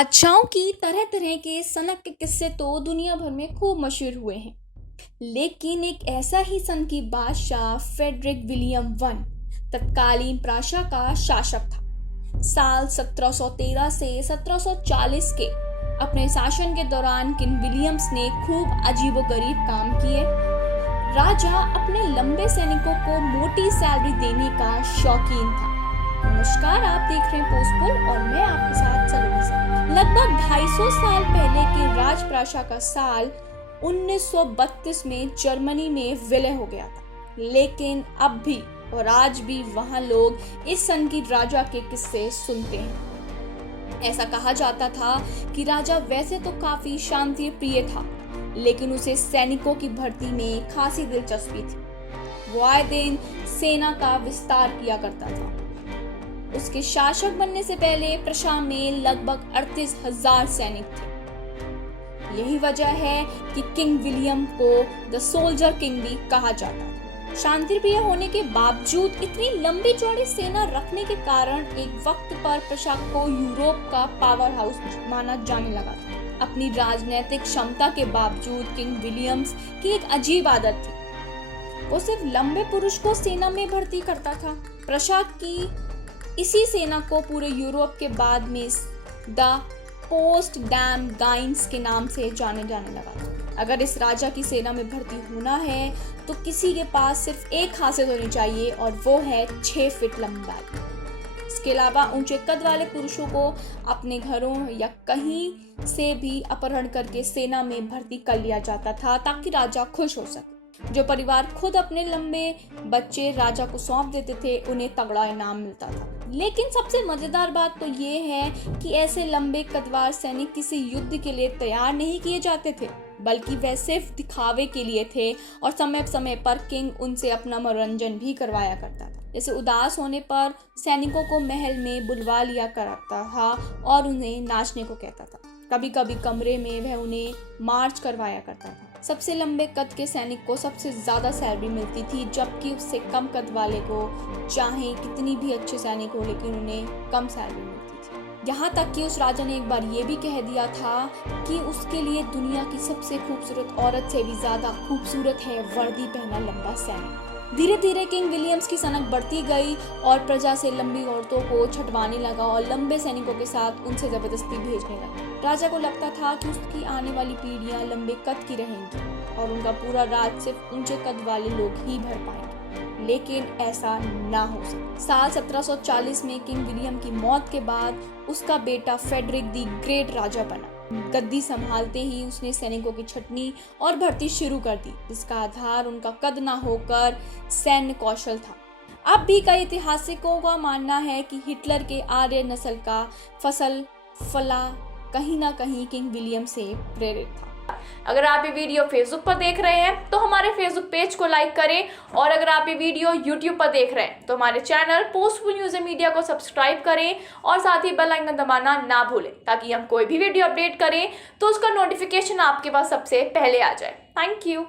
बादशाहों की तरह तरह के सनक के किस्से तो दुनिया भर में खूब मशहूर हुए हैं। लेकिन एक ऐसा ही सन की बादशाह फ्रेडरिक विलियम वन तत्कालीन प्राशा का शासक था। साल 1713 से 1740 के अपने शासन के दौरान किंग विलियम्स ने खूब अजीबोगरीब काम किए। राजा अपने लंबे सैनिकों को मोटी सैलरी देने का शौकीन था। नमस्कार, आप देख रहे हैं पोस्टपुल और मैं आपके साथ सलोनी से। लगभग 250 साल पहले के राजप्राशा का साल 1932 में जर्मनी में विलय हो गया था। लेकिन अब भी और आज भी वहां लोग इस सन की राजा के किस्से सुनते हैं। ऐसा कहा जाता था कि राजा वैसे तो काफी शांति प्रिय था, लेकिन उसे सैनिकों की भर्ती में खासी दिलचस्पी थी। वो आए दिन सेना का विस्तार किया करता था। उसके शासक बनने से पहले प्रशा में लगभग 38,000 सैनिक थे। यही वजह है कि किंग विलियम को द सोल्जर किंग भी कहा जाता था। शांति प्रिय होने के बावजूद इतनी लंबी चौड़ी सेना रखने के कारण एक वक्त पर प्रशा को यूरोप का पावर हाउस माना जाने लगा था। अपनी राजनीतिक क्षमता के बावजूद किंग विलियम्स की एक अजीब आदत थी। वो सिर्फ लंबे पुरुष को सेना में भर्ती करता था। प्रशा की इसी सेना को पूरे यूरोप के बाद में द पोस्ट डैम गाइंस के नाम से जाने लगा। अगर इस राजा की सेना में भर्ती होना है तो किसी के पास सिर्फ एक खासियत होनी चाहिए और वो है 6 फीट लंबाई। इसके अलावा ऊंचे कद वाले पुरुषों को अपने घरों या कहीं से भी अपहरण करके सेना में भर्ती कर लिया जाता था ताकि राजा खुश हो सके। जो परिवार खुद अपने लंबे बच्चे राजा को सौंप देते थे उन्हें तगड़ा इनाम मिलता था। लेकिन सबसे मजेदार बात तो ये है कि ऐसे लंबे कदवार सैनिक किसी युद्ध के लिए तैयार नहीं किए जाते थे, बल्कि वे सिर्फ दिखावे के लिए थे और समय समय पर किंग उनसे अपना मनोरंजन भी करवाया करता था। जैसे उदास होने पर सैनिकों को महल में बुलवा लिया करता था और उन्हें नाचने को कहता था। कभी कभी कमरे में वह उन्हें मार्च करवाया करता था। सबसे लंबे कद के सैनिक को सबसे ज्यादा सैलरी मिलती थी, जबकि उससे कम कद वाले को चाहे कितनी भी अच्छे सैनिक हो लेकिन उन्हें कम सैलरी मिलती थी। यहाँ तक कि उस राजा ने एक बार ये भी कह दिया था कि उसके लिए दुनिया की सबसे खूबसूरत औरत से भी ज्यादा खूबसूरत है वर्दी पहना लंबा सैनिक। धीरे धीरे किंग विलियम्स की सनक बढ़ती गई और प्रजा से लंबी औरतों को छटवाने लगा और लंबे सैनिकों के साथ उनसे जबरदस्ती भेजने लगा। राजा को लगता था कि उसकी आने वाली पीढ़ियां लंबे कद की रहेंगी और उनका पूरा राज सिर्फ ऊंचे कद वाले लोग ही भर पाएंगे, लेकिन ऐसा ना हो सके। साल 1740 में किंग विलियम की मौत के बाद उसका बेटा फ्रेडरिक द ग्रेट राजा बना। गद्दी संभालते ही उसने सैनिकों की छटनी और भर्ती शुरू कर दी, जिसका आधार उनका कद ना होकर सैन्य कौशल था। अब भी कई ऐतिहासिकों का मानना है कि हिटलर के आर्य नस्ल का फला कहीं ना कहीं किंग विलियम से प्रेरित था। अगर आप ये वीडियो फेसबुक पर देख रहे हैं तो हमारे फेसबुक पेज को लाइक करें, और अगर आप ये वीडियो यूट्यूब पर देख रहे हैं तो हमारे चैनल पोस्टपुल न्यूज़ मीडिया को सब्सक्राइब करें और साथ ही बेल आइकन दबाना ना भूलें, ताकि हम कोई भी वीडियो अपडेट करें तो उसका नोटिफिकेशन आपके पास सबसे पहले आ जाए। Thank you.